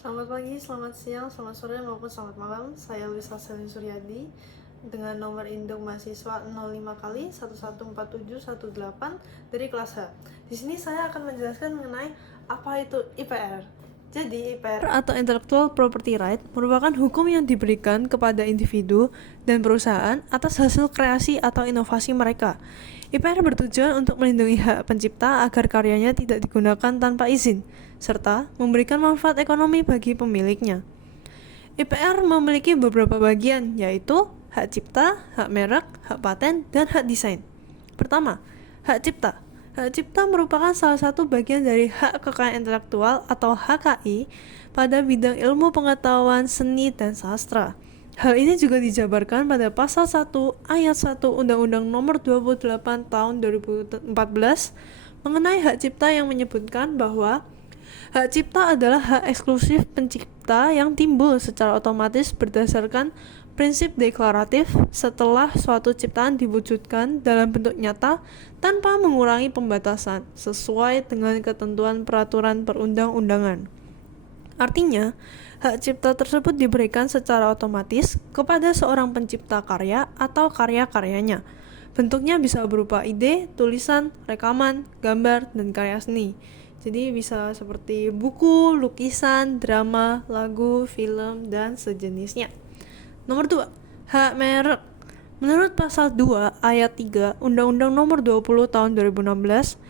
Selamat pagi, selamat siang, selamat sore, maupun selamat malam. Saya Luisa Selin Suryadi dengan nomor induk mahasiswa 05 kali 114718 dari kelas H. Di sini saya akan menjelaskan mengenai apa itu IPR. Jadi, IPR atau Intellectual Property Right merupakan hukum yang diberikan kepada individu dan perusahaan atas hasil kreasi atau inovasi mereka. IPR bertujuan untuk melindungi hak pencipta agar karyanya tidak digunakan tanpa izin, serta memberikan manfaat ekonomi bagi pemiliknya. IPR memiliki beberapa bagian, yaitu hak cipta, hak merek, hak paten, dan hak desain. Pertama, hak cipta. Hak cipta merupakan salah satu bagian dari hak kekayaan intelektual atau HKI pada bidang ilmu pengetahuan, seni, dan sastra. Hal ini juga dijabarkan pada pasal 1 ayat 1 Undang-Undang Nomor 28 Tahun 2014 mengenai hak cipta yang menyebutkan bahwa hak cipta adalah hak eksklusif pencipta yang timbul secara otomatis berdasarkan prinsip deklaratif setelah suatu ciptaan diwujudkan dalam bentuk nyata tanpa mengurangi pembatasan sesuai dengan ketentuan peraturan perundang-undangan. Artinya, hak cipta tersebut diberikan secara otomatis kepada seorang pencipta karya atau karya-karyanya. Bentuknya bisa berupa ide, tulisan, rekaman, gambar, dan karya seni. Jadi bisa seperti buku, lukisan, drama, lagu, film, dan sejenisnya. Nomor 2, hak merek. Menurut pasal 2 ayat 3 Undang-Undang Nomor 20 Tahun 2016,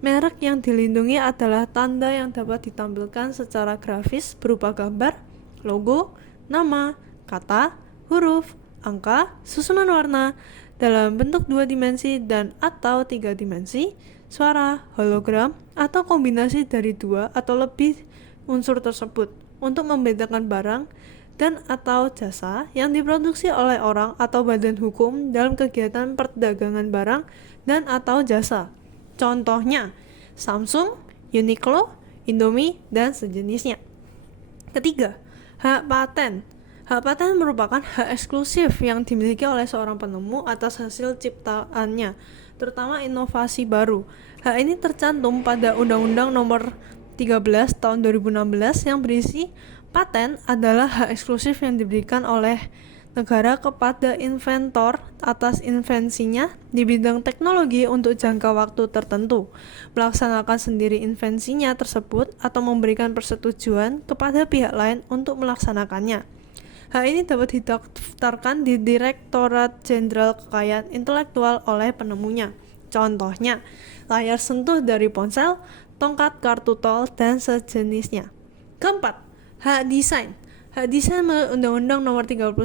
merek yang dilindungi adalah tanda yang dapat ditampilkan secara grafis berupa gambar, logo, nama, kata, huruf, angka, susunan warna dalam bentuk 2 dimensi dan atau 3 dimensi, suara, hologram, atau kombinasi dari 2 atau lebih unsur tersebut untuk membedakan barang dan atau jasa yang diproduksi oleh orang atau badan hukum dalam kegiatan perdagangan barang dan atau jasa. Contohnya, Samsung, Uniqlo, Indomie, dan sejenisnya. Ketiga, hak paten. Hak paten merupakan hak eksklusif yang dimiliki oleh seorang penemu atas hasil ciptaannya, terutama inovasi baru. Hak ini tercantum pada Undang-Undang Nomor 13 Tahun 2016 yang berisi paten adalah hak eksklusif yang diberikan oleh negara kepada inventor atas invensinya di bidang teknologi untuk jangka waktu tertentu, melaksanakan sendiri invensinya tersebut atau memberikan persetujuan kepada pihak lain untuk melaksanakannya. Hal ini dapat didaftarkan di Direktorat Jenderal Kekayaan Intelektual oleh penemunya. Contohnya, layar sentuh dari ponsel, tongkat kartu tol, dan sejenisnya. Keempat, hak desain. Hak desain menurut Undang-Undang Nomor 31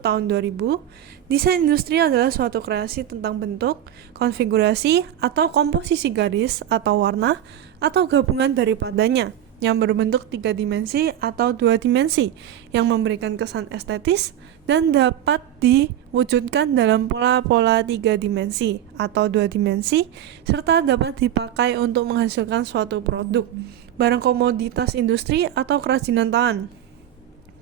Tahun 2000, desain industri adalah suatu kreasi tentang bentuk, konfigurasi, atau komposisi garis atau warna, atau gabungan daripadanya, yang berbentuk 3 dimensi atau 2 dimensi, yang memberikan kesan estetis dan dapat diwujudkan dalam pola-pola 3 dimensi atau 2 dimensi, serta dapat dipakai untuk menghasilkan suatu produk, barang komoditas industri atau kerajinan tangan.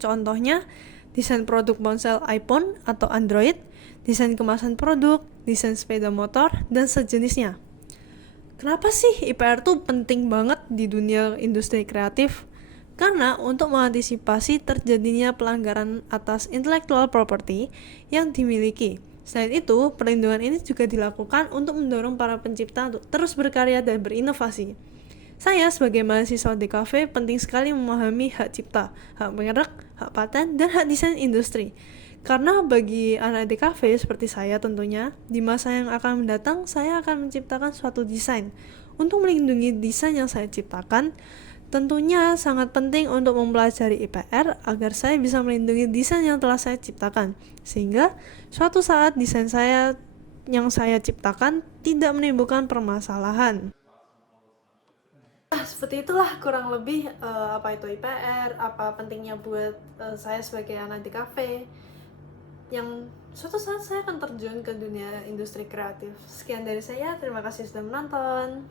Contohnya, desain produk ponsel iPhone atau Android, desain kemasan produk, desain sepeda motor, dan sejenisnya. Kenapa sih IPR tuh penting banget di dunia industri kreatif? Karena untuk mengantisipasi terjadinya pelanggaran atas intellectual property yang dimiliki. Selain itu, perlindungan ini juga dilakukan untuk mendorong para pencipta untuk terus berkarya dan berinovasi. Saya sebagai mahasiswa DKV penting sekali memahami hak cipta, hak merek, hak paten, dan hak desain industri. Karena bagi anak DKV seperti saya tentunya, di masa yang akan mendatang saya akan menciptakan suatu desain. Untuk melindungi desain yang saya ciptakan, tentunya sangat penting untuk mempelajari IPR agar saya bisa melindungi desain yang telah saya ciptakan. Sehingga suatu saat desain saya yang saya ciptakan tidak menimbulkan permasalahan. Seperti itulah kurang lebih apa itu IPR, apa pentingnya buat saya sebagai anak di kafe yang suatu saat saya akan terjun ke dunia industri kreatif. Sekian dari saya, terima kasih sudah menonton.